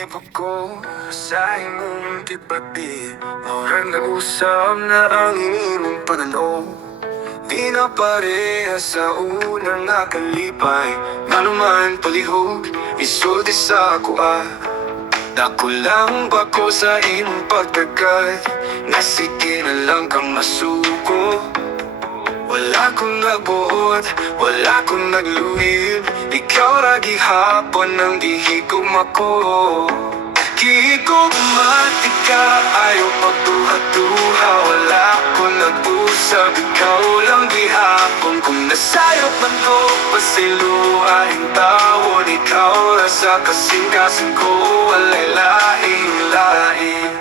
ibig ko sa imong tipati Murang nag-usap na ang imong pananaw Di na pareha sa unang nakalipay Nanuman palihog, isulti sa ako Dako lang ba ko sa imong pagdagat Na sige na lang kang masuko Wala kong nagbuot, wala kong nagluhib Ikaw ra gihapon ang gihigom ako Gihigugmati ka, ayaw pagduha-duha Wala kong nag-usap, ikaw lang gihapon Kung nasayop man ko, pasiluaing tawon Ikaw ra sa kasing-kasing ko, walay laing-laing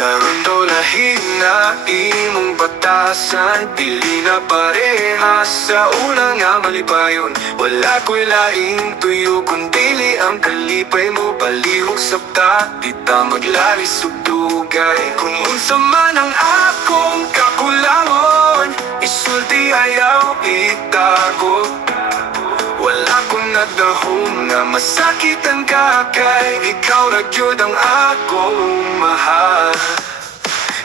Karon daw lahing na imong batasan Dili na parehas sa unang nga malipayon Wala ko'y laing tuyo kundili ang kalipay mo Palihog sabta, di ta maglalis ug dugay Kung unsa man ang akong kakulangon Isulti ayaw itago Wala kong nagdahong na masakit ang kakay Ikaw ra gyud ang akong mahal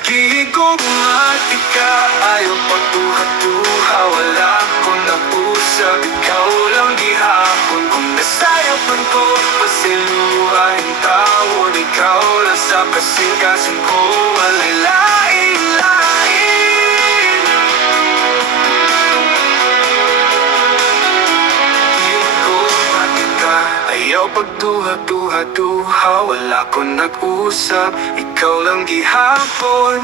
Gihigugmati ka, ayaw pagduha-duha Wala kong nag-usap, ikaw lang gihapon Kung nasayap man ko, pasiluaing tawon Ikaw lang sa kasing-kasing ko, walay laing-laing Ayaw pagduha-duha-duha Wala kong nag-usap Ikaw lang gihapon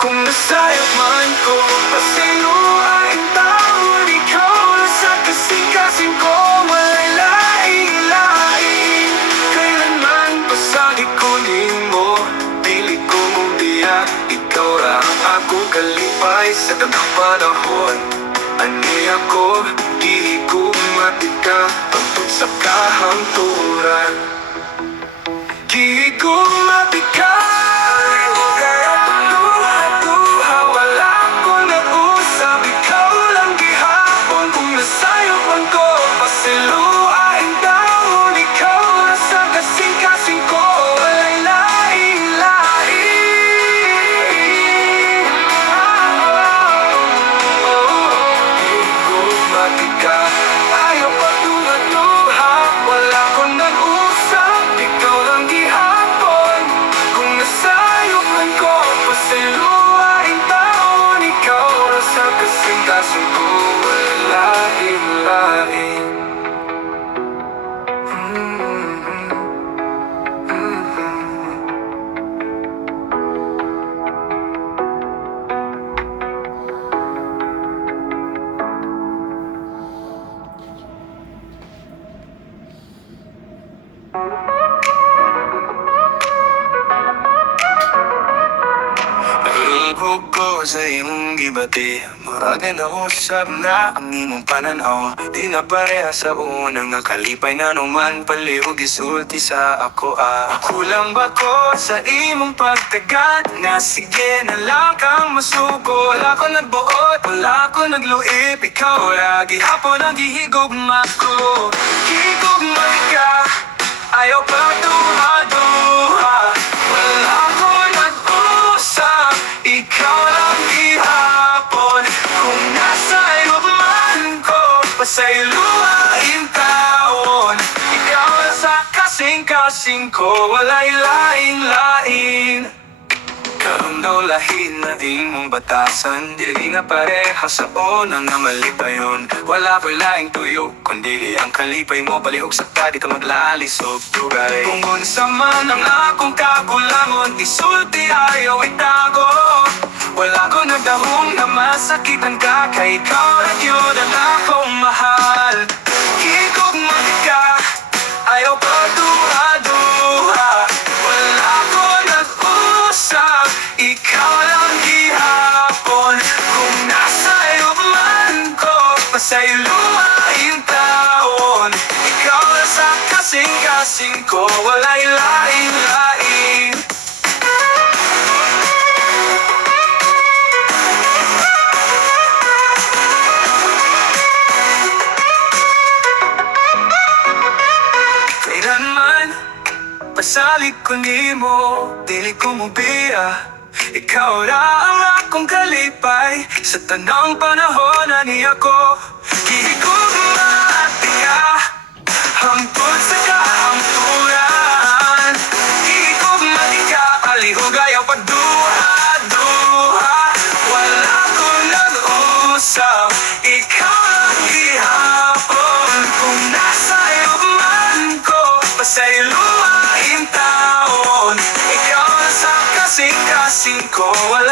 Kung nasayap man ko Pasiluaing taon Ikaw lang sa kasing-kasing ko Walay laing-laing Kailanman pasagi ko nimo Dili ko mong biyak Ikaw ra ang akong kalipay Sa daghang panahon Ani ako, gihigugmati ka Pagtod sa kahangturan Gihigugmati ka Kaya pagduha-duha Wala akong nag-usap Ikaw lang gihapon Kung nasayop man ko Pasiluaing taon Ikaw na sa kasing-kasing ko Walay laing-laing Gihigugmati ka Ayaw pagduha-duha Wala akong nag-usap Ikaw lang gihapon Kung nasayop man ko Pasiluaing taon Ikaw na sa kasing-kasing ko Walay laing-laing Nalulugog ko sa imong gibati Murag na usap na ang imong pananaw Di na pareha sa unang nakalipay Na numan palihog isulti sa ako Kulang ba ko sa imong pagtagat Na sige na lang kang masuko Wala ko nagbuot, wala ko nagluip Ikaw lagi hapon ang gihigugma ko Gihigugma ka, ayaw pagduha-duha Wala ko nag-usap Ikaw lang gihapon Kung nasa'yo man ko Pasayluaing taon Ikaw lang sa kasing-kasing ko Walay laing-laing Karon daw lahin na imong batasan Dili nga pareha sa unang nga malipayon Wala ko'y laing tuyo Kundi ang kalipay mo Palihog sa di ka maglalis o dugay Kung unsa man ang akong kakulangon Isulti ayaw itago Wala ko nagdahong na masakitan ka Kay ikaw at yun ang akong mahal Gihigugmati ka Ayaw pagduha-duha Wala ko nag-usap Ikaw lang gihapon Kung nasa'yo man ko Pasayluaing taon Ikaw lang sa kasing-kasing ko Walay laing-laing Kailanman Pasalig ko nimo, dili ko mo biya. Ikaw ra ang akong kalipay sa tanang panahon na niya ko. Gihigugma at tiya, hangtod sa kahamturan. Gihigugma tika, alihog ayaw pagduha-duha. Wala ko nag-usap, ikaw lang gihapon. Kung nasa'yo man ko, pasa'yo lumaing taon. Ikaw sa kasing-kasing ko, wala